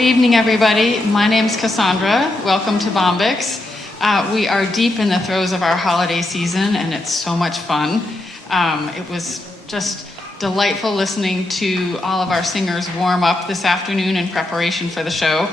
Good evening, everybody. My name's Cassandra. Welcome to Bombyx. We are deep in the throes of our holiday season, and it's so much fun. It was just delightful listening to all of our singers warm up this afternoon in preparation for the show.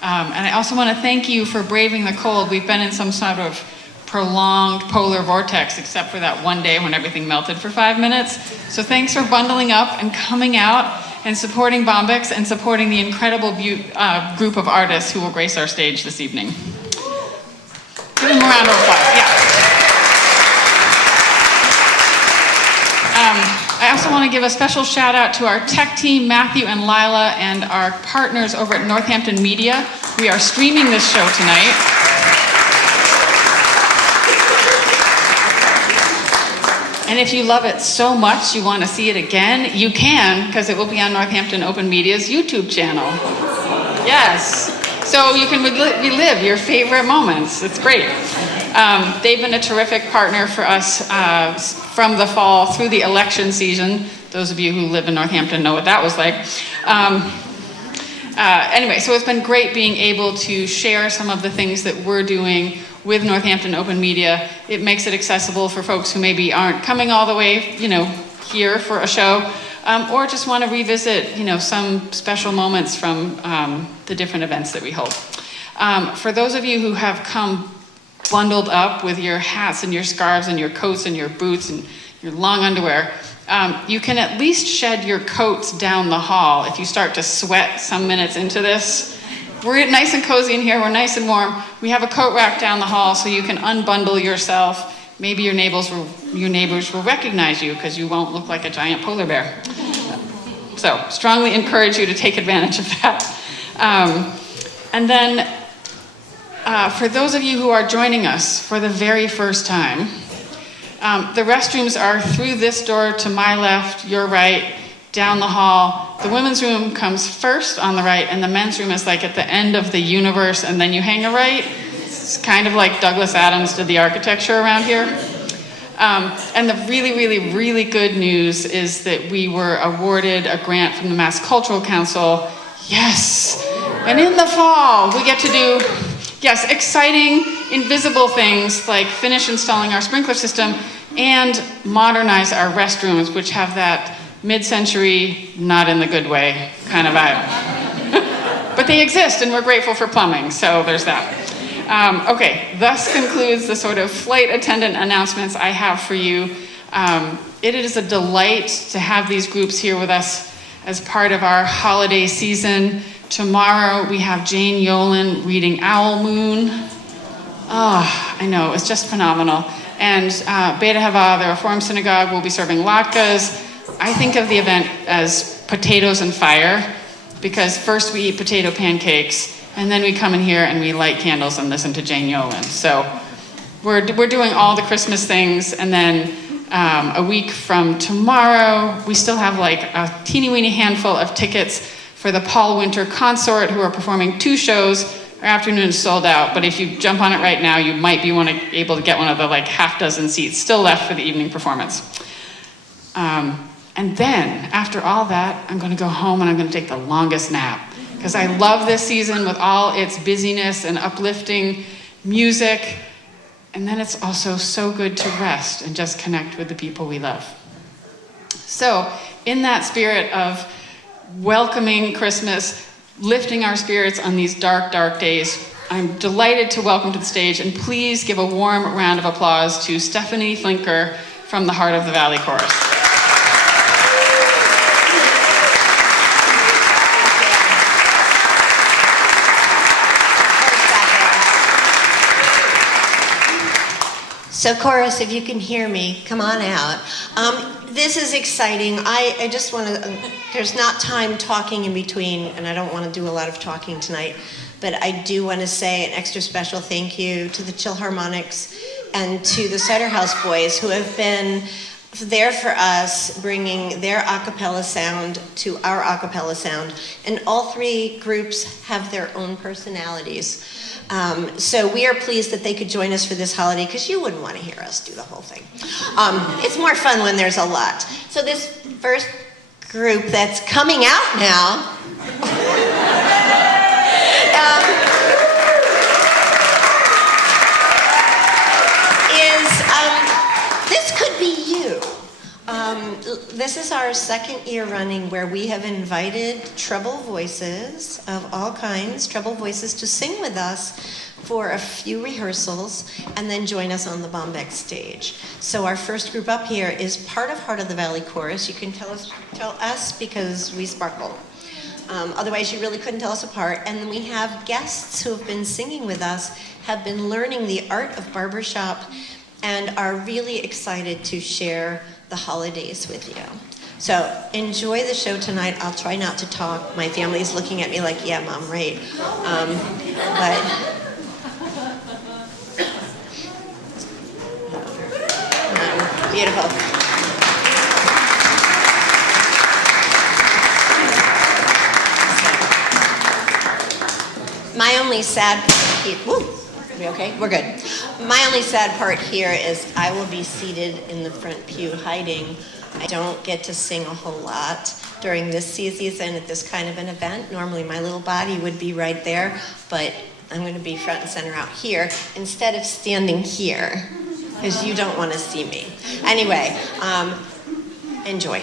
And I also want to thank you for braving the cold. We've been in some sort of prolonged polar vortex, except for that one day when everything melted for 5 minutes. So thanks for bundling up and coming out and supporting Bombyx and supporting the incredible group of artists who will grace our stage this evening. Give them a round of applause. Yeah. I also want to give a special shout out to our tech team, Matthew and Lila, and our partners over at Northampton Media. We are streaming this show tonight. And if you love it so much you want to see it again, you can, because it will be on Northampton Open Media's YouTube channel. Yes. So you can relive your favorite moments. It's great. They've been a terrific partner for us from the fall through the election season. Those of you who live in Northampton know what that was like. Anyway, so it's been great being able to share some of the things that we're doing with Northampton Open Media. It makes it accessible for folks who maybe aren't coming all the way, here for a show, or just want to revisit, some special moments from the different events that we hold. For those of you who have come bundled up with your hats and your scarves and your coats and your boots and your long underwear, you can at least shed your coats down the hall if you start to sweat some minutes into this. We're nice and cozy in here, we're nice and warm. We have a coat rack down the hall so you can unbundle yourself. Maybe your neighbors will recognize you because you won't look like a giant polar bear. So, strongly encourage you to take advantage of that. And then, for those of you who are joining us for the very first time, the restrooms are through this door to my left, your right, down the hall. The women's room comes first on the right, and the men's room is like at the end of the universe, and then you hang a right. It's kind of like Douglas Adams did the architecture around here. And the really, really, really good news is that we were awarded a grant from the Mass Cultural Council. Yes! And in the fall, we get to do, exciting, invisible things like finish installing our sprinkler system and modernize our restrooms, which have that mid-century, not in the good way kind of vibe. But they exist, and we're grateful for plumbing, so there's that. Okay, thus concludes the sort of flight attendant announcements I have for you. It is a delight to have these groups here with us as part of our holiday season. Tomorrow we have Jane Yolen reading Owl Moon. Oh, I know, it's just phenomenal. And Beta Hava, the Reform Synagogue, will be serving latkes. I think of the event as potatoes and fire, because first we eat potato pancakes, and then we come in here and we light candles and listen to Jane Yolen. So we're doing all the Christmas things, and then a week from tomorrow, we still have like a teeny-weeny handful of tickets for the Paul Winter Consort, who are performing 2 shows. Our afternoon is sold out, but if you jump on it right now, you might be able to get one of the like half dozen seats still left for the evening performance. And then, after all that, I'm going to go home and I'm going to take the longest nap. Because I love this season with all its busyness and uplifting music. And then it's also so good to rest and just connect with the people we love. So, in that spirit of welcoming Christmas, lifting our spirits on these dark, dark days, I'm delighted to welcome to the stage, and please give a warm round of applause to Stephanie Flinker from the Heart of the Valley Chorus. So chorus, if you can hear me, come on out. This is exciting. I just want to, there's not time talking in between, and I don't want to do a lot of talking tonight, but I do want to say an extra special thank you to the Chill Harmonics and to the Cider House Boys, who have been there for us, bringing their a cappella sound to our a cappella sound. And all 3 groups have their own personalities. So we are pleased that they could join us for this holiday, because you wouldn't want to hear us do the whole thing. It's more fun when there's a lot. So this first group that's coming out now This could be you. This is our second year running where we have invited treble voices of all kinds, treble voices, to sing with us for a few rehearsals and then join us on the Bombyx stage. So our first group up here is part of Heart of the Valley Chorus. You can tell us because we sparkle. Otherwise, you really couldn't tell us apart. And then we have guests who have been singing with us, have been learning the art of barbershop, and are really excited to share the holidays with you. So enjoy the show tonight. I'll try not to talk. My family's looking at me like, yeah, Mom, right. Beautiful. My only sad part here, woo, are we okay? We're good. My only sad part here is I will be seated in the front pew hiding. I don't get to sing a whole lot during this season at this kind of an event. Normally my little body would be right there, but I'm going to be front and center out here instead of standing here because you don't want to see me. Anyway, enjoy.